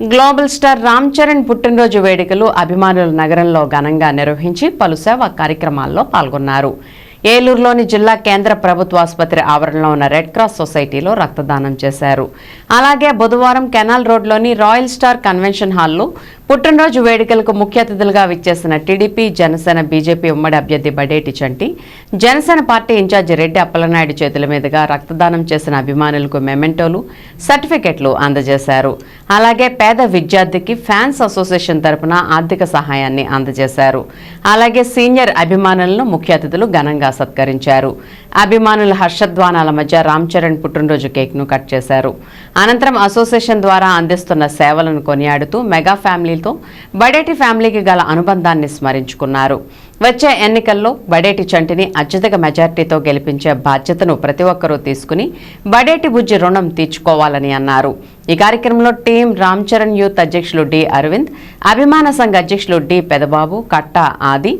Global star Ram Charan పుట్టినరోజు వేడుకలు అభిమానుల నగరంలో ఘనంగా నిర్వహించి పలు సేవా కార్యక్రమాల్లో పాల్గొన్నారు. ఏలూరులోని జిల్లా కేంద్ర ప్రభుత్వ ఆసుపత్రి ఆవరణలో ఉన్న రెడ్ క్రాస్ సొసైటీలో రక్తదానం చేశారు. అలాగే బుధవారం కెనాల్ రోడ్లోని రాయల్ స్టార్ కన్వెన్షన్ హాల్లో పుట్టినరోజు వేడుకలకు ముఖ్య అతిథులుగా విచ్చేసిన టీడీపీ జనసేన బీజేపీ ఉమ్మడి అభ్యర్థి బడేటి చంటి జనసేన పార్టీ ఇన్ఛార్జి రెడ్డి అప్పలనాయుడు చేతుల మీదుగా రక్తదానం చేసిన అభిమానులకు మెమెంటోలు సర్టిఫికెట్లు అందజేశారు. అలాగే పేద విద్యార్థికి ఫ్యాన్స్ అసోసియేషన్ తరపున ఆర్థిక సహాయాన్ని అందజేశారు. అలాగే సీనియర్ అభిమానులను ముఖ్య అతిథులు ఘనంగా సత్కరించారు. అభిమానుల హర్షధ్వానాల మధ్య రామ్ చరణ్ పుట్టినరోజు కేక్ను కట్ చేశారు. అనంతరం అసోసియేషన్ ద్వారా అందిస్తున్న సేవలను కొనియాడుతూ మెగా ఫ్యామిలీ ఫ్యామిలీతో బడేటి ఫ్యామిలీకి గల అనుబంధాన్ని స్మరించుకున్నారు. వచ్చే ఎన్నికల్లో బడేటి చంటిని అత్యధిక మెజార్టీతో గెలిపించే బాధ్యతను ప్రతి ఒక్కరూ తీసుకుని బడేటి బుజ్జి రుణం తీర్చుకోవాలని అన్నారు. ఈ కార్యక్రమంలో టీం రామ్ చరణ్ యూత్ అధ్యక్షులు డి అరవింద్ అభిమాన సంఘ అధ్యక్షులు డి పెదబాబు కట్ట ఆది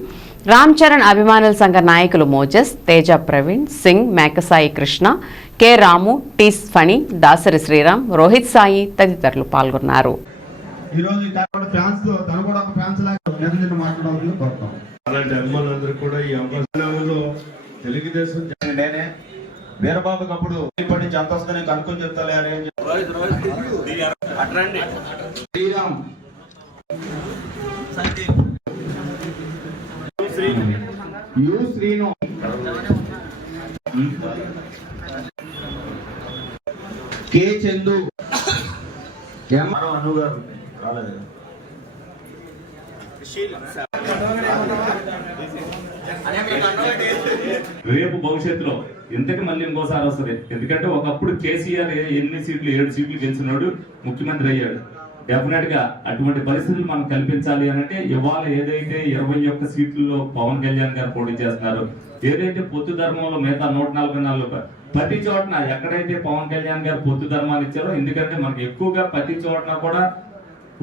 రామ్ చరణ్ అభిమానుల సంఘ నాయకులు మోజస్ తేజ ప్రవీణ్ సింగ్ మేకసాయి కృష్ణ కె రాము టీస్ ఫణి దాసరి శ్రీరామ్ రోహిత్ సాయి తదితరులు పాల్గొన్నారు. ఈ రోజు ఫ్యాన్స్తో తను కూడా ఒక ఫ్యాన్స్ లాగా నిన్న మాట్లాడాలని కోరుతాం అలాంటి అభిమానులందరూ కూడా ఈ అవకాశంలో తెలుగుదేశం జన- నేనే వీరబాబుకి అప్పుడు ఇప్పటి నుంచి ఎంత వస్తుందని కనుక్కొని చెప్తాలే అని Sriram. U Srinu. K Chandu. M? Anu garu. రాలేదు. రేపు భవిష్యత్తులో ఇంతకు మళ్ళీ ఇంకోసారి వస్తుంది. ఎందుకంటే ఒకప్పుడు కేసీఆర్ ఎన్ని సీట్లు ఏడు సీట్లు గెలిచినాడు ముఖ్యమంత్రి అయ్యాడు. డెఫినెట్గా అటువంటి పరిస్థితులు మనం కల్పించాలి అని అంటే ఇవాళ ఏదైతే ఇరవై ఒక్క సీట్లలో పవన్ కళ్యాణ్ గారు పోటీ చేస్తున్నారు ఏదైతే పొత్తు ధర్మంలో మిగతా నూట నలభై నాలుగు ప్రతి చోటన ఎక్కడైతే పవన్ కళ్యాణ్ గారు పొత్తు ధర్మాన్ని ఇచ్చారో ఎందుకంటే మనకి ఎక్కువగా ప్రతి చోటన కూడా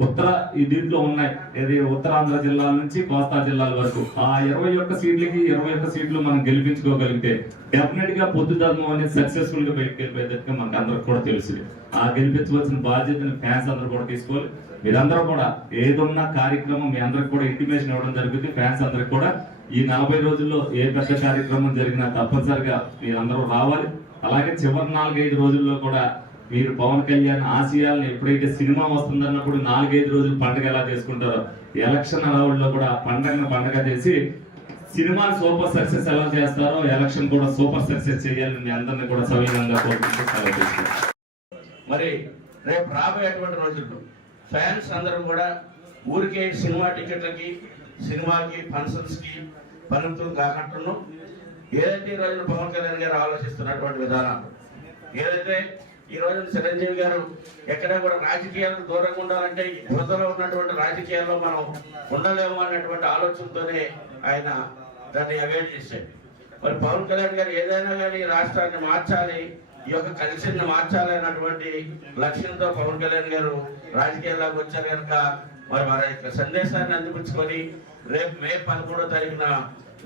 ఉత్తర ఈ దీంట్లో ఉన్నాయి. ఏది? ఉత్తరాంధ్ర జిల్లాల నుంచి కోస్తా జిల్లాల వరకు. ఆ ఇరవై ఒక్క సీట్లకి ఇరవై ఒక్క సీట్లు మనం గెలిపించుకోగలిగితే డెఫినెట్గా పొద్దు ధర్మం అనేది సక్సెస్ఫుల్గా బయటకు వెళ్ళిపోయేటట్టుగా మనకు అందరికి కూడా తెలుసు ఆ గెలిపించవలసిన బాధ్యతను ఫ్యాన్స్ అందరూ కూడా తీసుకోవాలి. మీరందరూ కూడా ఏదన్నా కార్యక్రమం మీ అందరికి కూడా ఇంటిమేషన్ ఇవ్వడం జరుగుతుంది. ఫ్యాన్స్ అందరికి కూడా ఈ నలభై రోజుల్లో ఏ పెద్ద కార్యక్రమం జరిగినా తప్పనిసరిగా మీరందరూ రావాలి. అలాగే చివరి నాలుగైదు రోజుల్లో కూడా మీరు పవన్ కళ్యాణ్ ఆశయాలను ఎప్పుడైతే సినిమా వస్తుందన్నప్పుడు నాలుగైదు రోజులు పండుగ ఎలా చేసుకుంటారో ఎలక్షన్ అలవాళ్ళలో కూడా పండగను పండగ చేసి సినిమా సూపర్ సక్సెస్ ఎలా చేస్తారో ఎలక్షన్ కూడా సూపర్ సక్సెస్ చేయాలని మీ అందరిని కూడా సవినంగా కోరుకుంటూ మరి రేపు రాబోయేటువంటి రోజుల్లో ఫ్యాన్స్ అందరూ కూడా ఊరికే సినిమా టికెట్లకి సినిమాకి ఫంక్షన్స్కి పరిమితం కాకుండా ఏదైతే ఈ పవన్ కళ్యాణ్ గారు ఆలోచిస్తున్నటువంటి విధానాలు ఏదైతే ఈ రోజున చిరంజీవి గారు ఎక్కడ కూడా రాజకీయాలకు దూరంగా ఉండాలంటే యువతలో ఉన్నటువంటి రాజకీయాల్లో మనం ఉండలేము అన్నటువంటి ఆలోచనతోనే ఆయన దాన్ని అవేర్ చేశాడు. మరి పవన్ కళ్యాణ్ గారు ఏదైనా కానీ రాష్ట్రాన్ని మార్చాలి ఈ యొక్క కలిసిని మార్చాలి అన్నటువంటి లక్ష్యంతో పవన్ కళ్యాణ్ గారు రాజకీయాల్లోకి వచ్చారు కనుక మరి వారి యొక్క సందేశాన్ని అందిపుచ్చుకొని రేపు మే పదమూడో తారీఖున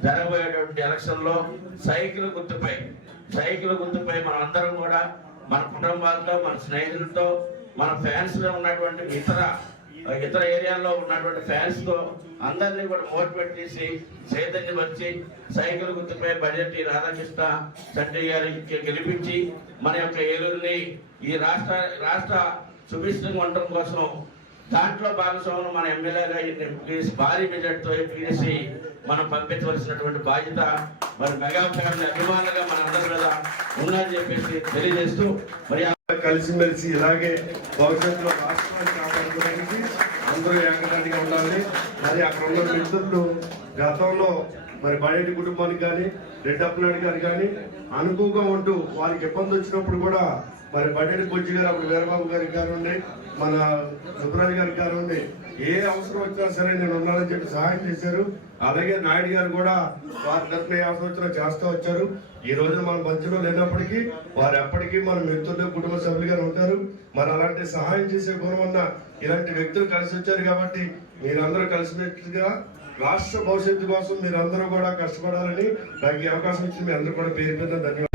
జరగబోయేటువంటి ఎలక్షన్లో సైకిల్ గుర్తుపై సైకిల్ గుర్తుపై మనం అందరం కూడా మన కుటుంబాలతో మన స్నేహితులతో మన ఫ్యాన్స్లో ఉన్నటువంటి ఇతర ఇతర ఏరియాల్లో ఉన్నటువంటి ఫ్యాన్స్తో అందరినీ కూడా మోటివేట్ చేసి చైతన్యపరిచి సైకిల్ గుర్తుపై బడ్జెట్ రాధాకృష్ణ చంటి గారికి గెలిపించి మన యొక్క ఏలూరుని ఈ రాష్ట్ర రాష్ట్ర సుభిష్టంగా ఉండటం కోసం దాంట్లో భాగస్వాములు మన ఎమ్మెల్యేగా ఎంపీసీ భారీ బడ్జెట్తో ఎంపీసీ మనం పంపించవలసినటువంటి బాధ్యత మరి మెగా ఫ్యామిలీ అభిమానులుగా మన అందరి చెప్పేసి తెలియజేస్తూ మరి కలిసిమెలిసి ఇలాగే భవిష్యత్తులో రాష్ట్రాన్ని కాపాడుకోవడానికి అందరూ ఏకదాటిగా ఉండాలి. మరి అక్కడ ఉన్న మిత్రులు గతంలో మరి బయటి కుటుంబానికి కానీ రెడ్డప్పనాడు గారు కానీ అనుకువగా ఉంటూ వారికి ఇబ్బంది వచ్చినప్పుడు కూడా మరి బండెడు బుజ్జి గారు అప్పుడు వీరబాబు గారికి కానివ్వండి మన సుబ్రాజ్ గారికి కానివ్వండి ఏ అవసరం వచ్చినా సరే నేను ఉన్నానని చెప్పి సహాయం చేశారు. అలాగే నాయుడు గారు కూడా వారి తరఫున ఏ అవసరం వచ్చినా చేస్తూ వచ్చారు. ఈ రోజు మన మధ్యలో లేనప్పటికీ వారు ఎప్పటికీ మన మిత్రులు కుటుంబ సభ్యులుగా ఉంటారు. మరి అలాంటి సహాయం చేసే గుణం ఇలాంటి వ్యక్తులు కలిసి వచ్చారు కాబట్టి మీరందరూ కలిసిమెట్టుగా రాష్ట్ర భవిష్యత్తు కోసం మీరందరూ కూడా కష్టపడాలని నాకు ఈ అవకాశం ఇచ్చి మీ అందరూ కూడా పేరు మీద ధన్యవాదాలు.